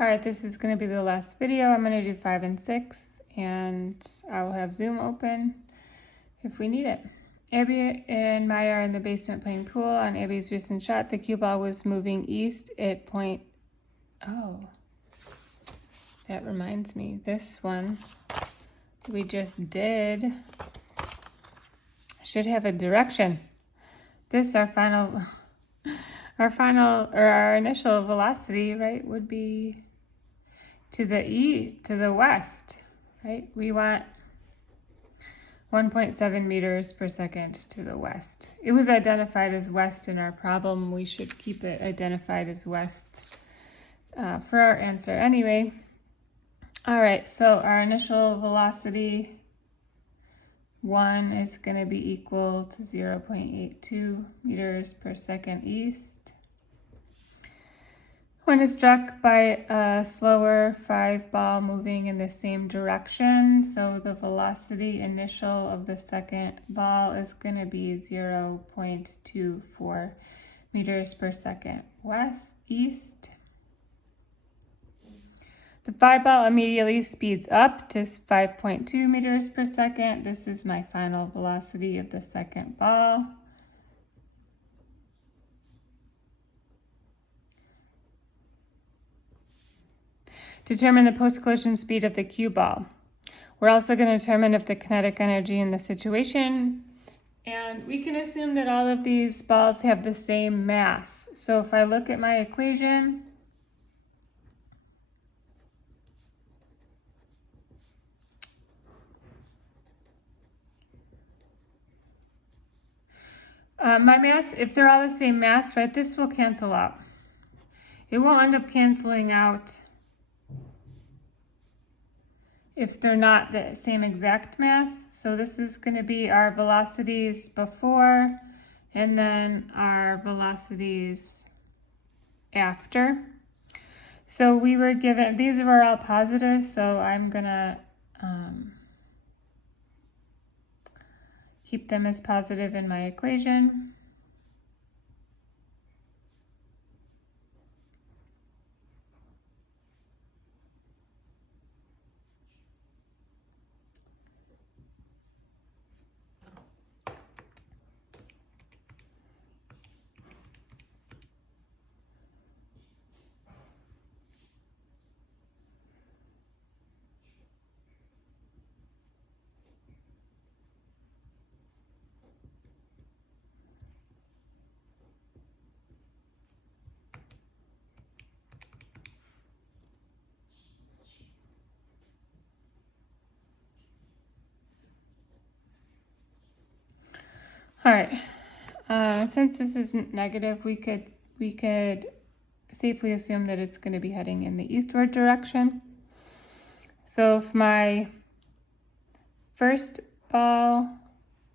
All right, this is going to be the last video. I'm going to do 5 and 6, and I will have Zoom open if we need it. Abby and Maya are in the basement playing pool. On Abby's recent shot, the cue ball was moving east at point... Oh, that reminds me. This one we just did should have a direction. This, our initial velocity, right, would be to the west, right? We want 1.7 meters per second to the west. It was identified as west in our problem. We should keep it identified as west for our answer anyway. All right, so our initial velocity 1 is going to be equal to 0.82 meters per second east. When it's struck by a slower 5 ball moving in the same direction, so the velocity initial of the second ball is going to be 0.24 meters per second east. The 5 ball immediately speeds up to 5.2 meters per second. This is my final velocity of the second ball. Determine the post-collision speed of the cue ball. We're also going to determine if the kinetic energy in the situation, and we can assume that all of these balls have the same mass. So if I look at my equation, my mass, if they're all the same mass, right, this will cancel out. It won't end up canceling out if they're not the same exact mass. So this is going to be our velocities before and then our velocities after. So we were given, these were all positive, so I'm going to keep them as positive in my equation. All right, since this isn't negative, we could safely assume that it's going to be heading in the eastward direction. So if my first ball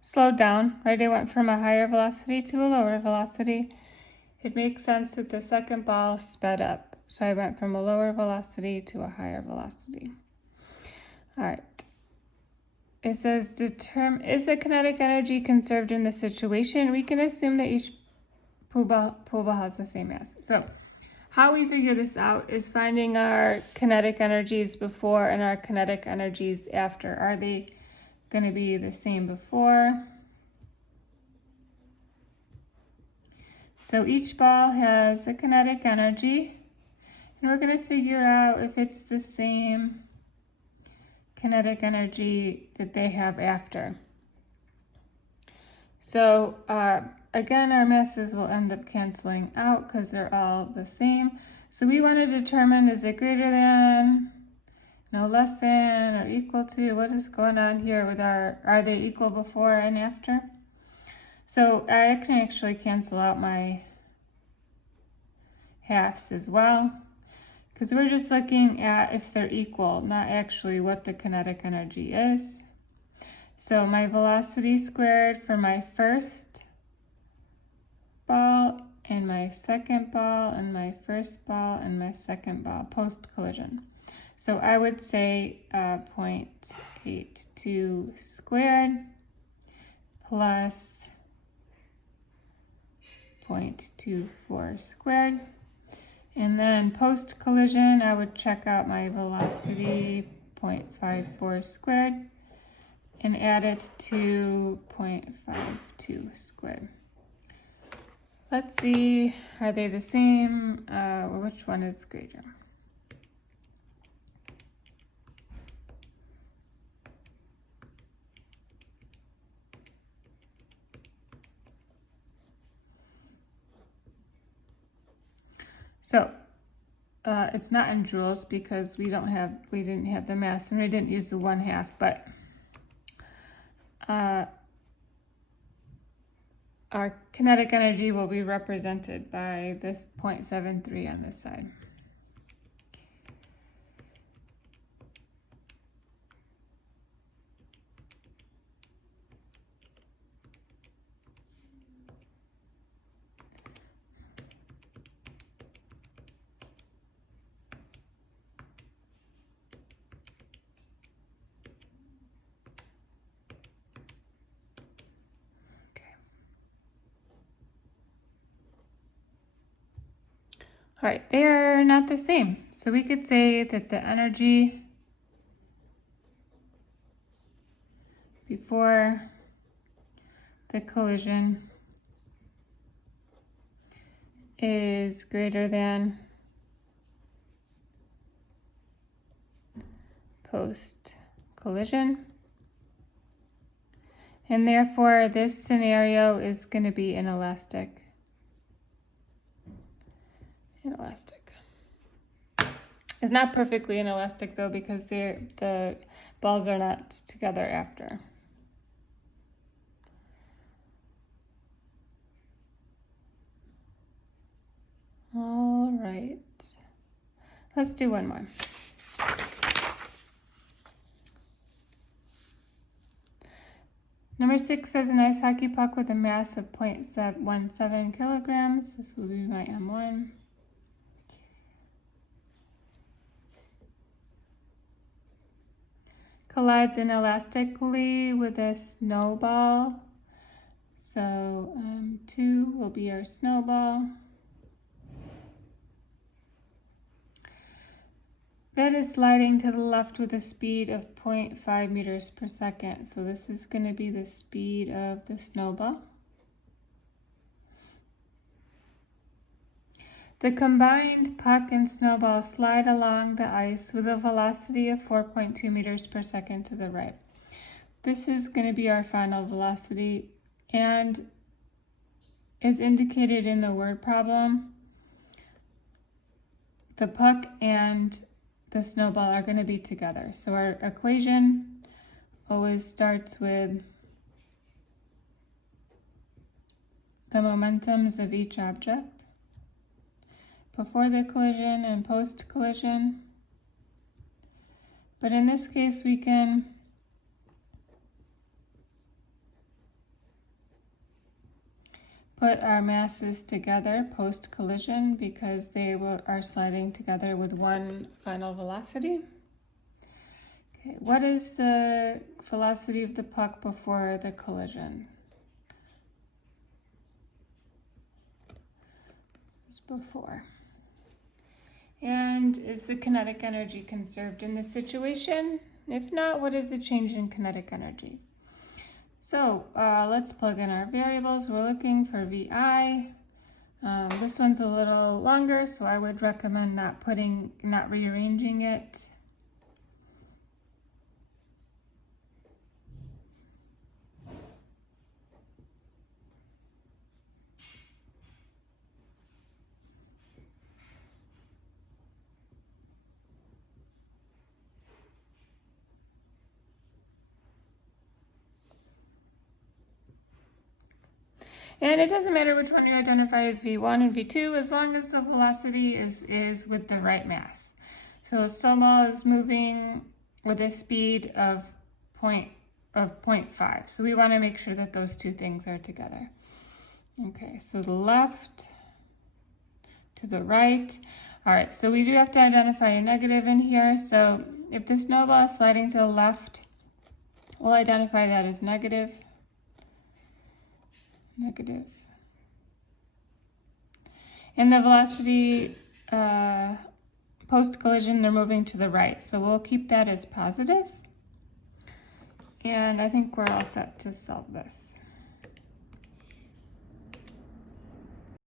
slowed down, right, it went from a higher velocity to a lower velocity, it makes sense that the second ball sped up. So I went from a lower velocity to a higher velocity. All right. It says, is the kinetic energy conserved in the situation? We can assume that each pool ball has the same mass. So how we figure this out is finding our kinetic energies before and our kinetic energies after. Are they going to be the same before? So each ball has a kinetic energy, and we're going to figure out if it's the same kinetic energy that they have after. So again, our masses will end up canceling out because they're all the same. So we want to determine, is it greater than, no, less than, or equal to? What is going on here with are they equal before and after? So I can actually cancel out my halves as well, because we're just looking at if they're equal, not actually what the kinetic energy is. So my velocity squared for my first ball and my second ball and my first ball and my second ball post-collision. So I would say 0.82 squared plus 0.24 squared. And then post-collision, I would check out my velocity 0.54 squared and add it to 0.52 squared. Let's see, are they the same? Which one is greater? So it's not in joules because we didn't have the mass and we didn't use the 1/2, but our kinetic energy will be represented by this 0.73 on this side. All right, they are not the same. So we could say that the energy before the collision is greater than post-collision. And therefore, this scenario is going to be inelastic. It's not perfectly inelastic though because the balls are not together after. All right, let's do one more. Number 6 says an ice hockey puck with a mass of 0.17 kilograms. This will be my M1. Collides inelastically with a snowball. So 2 will be our snowball. That is sliding to the left with a speed of 0.5 meters per second. So this is going to be the speed of the snowball. The combined puck and snowball slide along the ice with a velocity of 4.2 meters per second to the right. This is going to be our final velocity, and as indicated in the word problem, the puck and the snowball are going to be together. So our equation always starts with the momentums of each object before the collision and post-collision. But in this case, we can put our masses together post-collision because they are sliding together with one final velocity. Okay, what is the velocity of the puck before the collision? It's before. And is the kinetic energy conserved in this situation? If not, what is the change in kinetic energy? So let's plug in our variables. We're looking for VI. This one's a little longer, so I would recommend not rearranging it. And it doesn't matter which one you identify as V1 and V2 as long as the velocity is with the right mass. So a snowball is moving with a speed of 0.5. So we want to make sure that those two things are together. Okay, so the left to the right. All right, so we do have to identify a negative in here. So if the snowball is sliding to the left, we'll identify that as negative. Negative. And the velocity post-collision, they're moving to the right. So we'll keep that as positive. And I think we're all set to solve this.